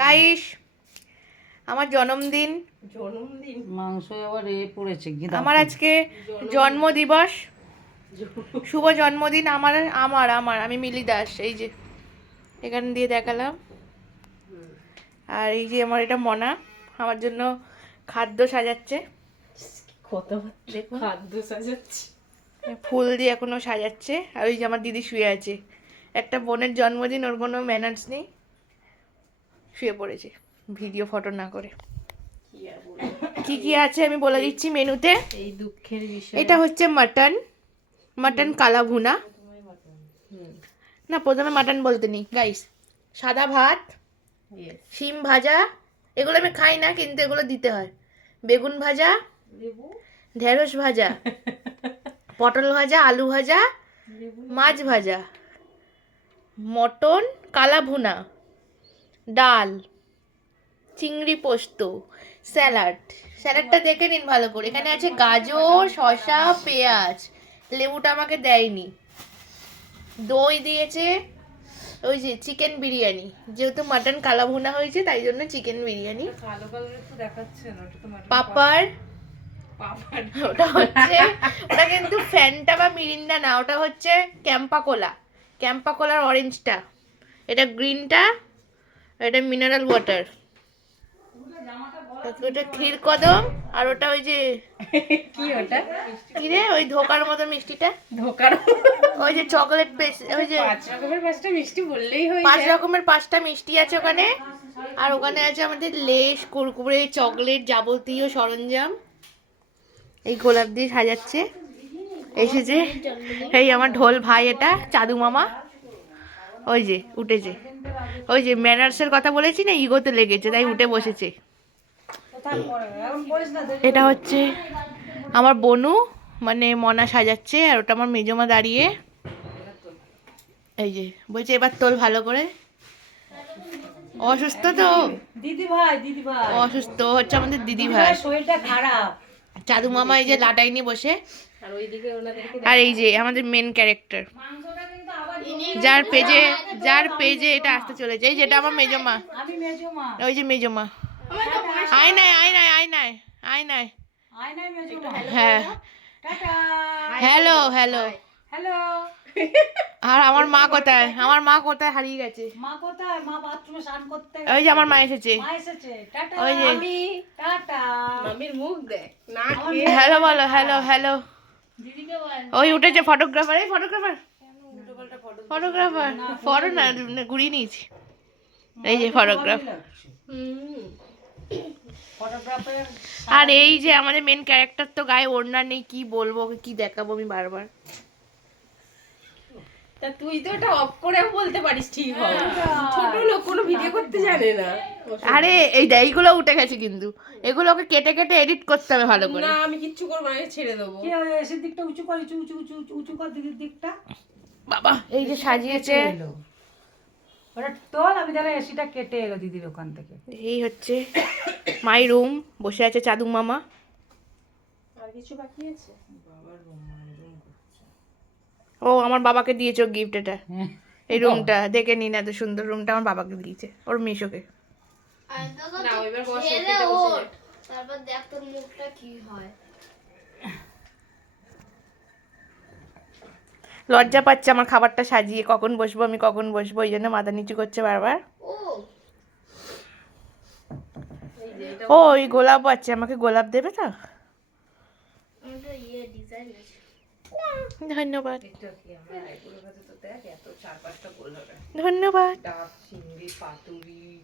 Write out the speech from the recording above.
Guys, আমার জন্মদিন। মাংস আবার পড়েছে আমার আজকে জন্মদিবস। শুভ জন্মদিন আমার আমার আমার আমি মিলি দাস। এই যে এখান দিয়ে দেখালাম। আর এই যে আমার এটা মনা আমার জন্য খাদ্য সাজাচ্ছে। দেখুন খাদ্য সাজাচ্ছে। ফুল দিয়ে এখনো সাজাচ্ছে। আর ওই যে আমার দিদি শুয়ে আছে। একটা বোনের জন্মদিন, ওর কোনো ম্যানার্স নেই, শুয়ে পড়েছে ভিডিও ফটো না করে। কি কি আছে আমি বলে দিচ্ছি মেনুতে। এই দুঃখের বিষয়। এটা হচ্ছে মাটন, মাটন কালা ভুনা। না, প্রথমে মাটন বলতে নেই গাইস। সাদা ভাত, শিম ভাজা, এগুলো আমি খাই না কিন্তু এগুলো দিতে হয়। বেগুন ভাজা, ঢেঁড়স ভাজা, পটল ভাজা, আলু ভাজা, মাছ ভাজা, মটন কালা ভুনা, ডাল, চিংড়ি পোস্ত, স্যালাড। স্যালাডটা দেখে নিন ভালো করে। এখানে আছে গাজর, শসা, পেঁয়াজ। লেবুটা আমাকে দেয়নি। দই দিয়েছে। ওই যে চিকেন বিরিয়ানি, যেহেতু মাটন কালা ভুনা হয়েছে তাই জন্য চিকেন বিরিয়ানি। কালো কালার একটু দেখাচ্ছে না, ওটা তো মাটন। পাপাড়, পাপড়। ওটা হচ্ছে, ওটা কিন্তু ফ্যান্টা বা মিরিন্ডা না, ওটা হচ্ছে ক্যাম্পা কোলা। ক্যাম্পা কোলার অরেঞ্জটা, এটা গ্রিনটা, এটা মিনারেল ওয়াটার। ওটা ক্ষীর কদম। আর ওটা ওই যে কি ওটা? কি রে, ওই ধোকার মতো মিষ্টিটা, ধোকার। ওই যে চকলেট পেস্ট, ওই যে 5 রকমের 5টা মিষ্টি বললেই হয়ে 5 যায়। রকমের 5টা মিষ্টি আছে ওখানে। আর ওখানে আছে আমাদের লেস, কুরকুরে, চকলেট, যাবতীয় সরঞ্জাম। এই গোলাপ দিয়ে সাজাচ্ছে। এসেছে এই আমার ঢোল ভাই, এটা চাদু মামা। ওই যে উঠেছে, ওই যে ম্যানার্সের কথা বলেছি না, ইগোতে লেগেছে তাই উঠে বসেছে। এটা হচ্ছে আমার বনু, মানে মনা সাজাচ্ছে। আর ওটা আমার মেজমা দাঁড়িয়ে। এই যে বলছে এবার তোল ভালো করে। অসুস্থ তো, দিদি ভাই অসুস্থ হচ্ছে আমাদের দিদি ভাই। শরীরটা খারাপ। চাদু মামা এই যে লাটাই নিয়ে বসে। আর ওইদিকে ওনাদেরকে আর এই যে আমাদের মেন ক্যারেক্টার, যার পেজে এটা আসতে চলেছে। এই যেটা আমার মেজমা, আমি মেজমা। ওই যে মেজমা। আয় নাই আয় নাই আয় নাই আয় নাই। আয় নাই মেজমা। হ্যাঁ, টাটা। Hello hello. হ্যালো। আর আমার মা কোথায়? আমার মা কোথায় হারিয়ে গেছে। মা কোথায়? মা বাথরুমে স্নান করতে ওই যে আমার মা এসেছে। মা এসেছে। টাটা। ওই যে টাটা। মামির মুখ দেখ না খেয়ে। হ্যালো বলো, হ্যালো হ্যালো। দিদিকে বল। ওই উঠেছে ফটোগ্রাফার। এই ফটোগ্রাফার, ফটোগ্রাফার ফটো না, ঘুরিয়ে নিয়েছি। এই যে ফটোগ্রাফ। ফটোগ্রাফার। আর এই যে আমাদের মেন ক্যারেক্টার তো গায়ে ওড়না নেই, কি বলবো, ওকে কি দেখাবো আমি বারবার। তা তুই তো এটা অফ করেও বলতে পারিস, ঠিক হবে। ছোট লোক কোনো ভিডিও করতে জানে না। আরে এই এইগুলো উঠে গেছে কিন্তু, এগুলোকে কেটে কেটে এডিট করতে হবে ভালো করে। না আমি কিচ্ছু করবো না, ছেড়ে দেবো। কি হয় এসের দিকটা উঁচু কর, উঁচু উঁচু উঁচু উঁচু কর দিদির দিকটা। বাবা এই যে সাজিয়েছে। ওটা তোল, আমি তাহলে এসিটা কেটে এলো দিদির ওখান থেকে। এই হচ্ছে মাই রুম, বসে আছে চাদু মামা। আর কিছু বাকি আছে? ও আমার বাবাকে দিয়েছে গিফট এটা। এই রুমটা দেখে নিন, এত সুন্দর রুমটা আমার বাবাকে দিয়েছে, ওর মিশোকে। না এবার বসে বসে যা। তারপর দেখ তোর মুখটা কি হয়। লজ্জা পাচ্ছে আমার খাবারটা সাজিয়ে, কখন বসবো আমি, কখন বসবো, ওই জন্য মাথা নিচু করছে বারবার। ও ও ওই গোলাপ আছে, আমাকে গোলাপ দেবে তো? আমাদের ডিজাইন আছে। ধন্যবাদ এটা কি আমরা আইপুরে ভাজা তো দেখ এত 4-5টা গোল হবে। ধন্যবাদ। ডাব, চিংড়ি, পাতুরি,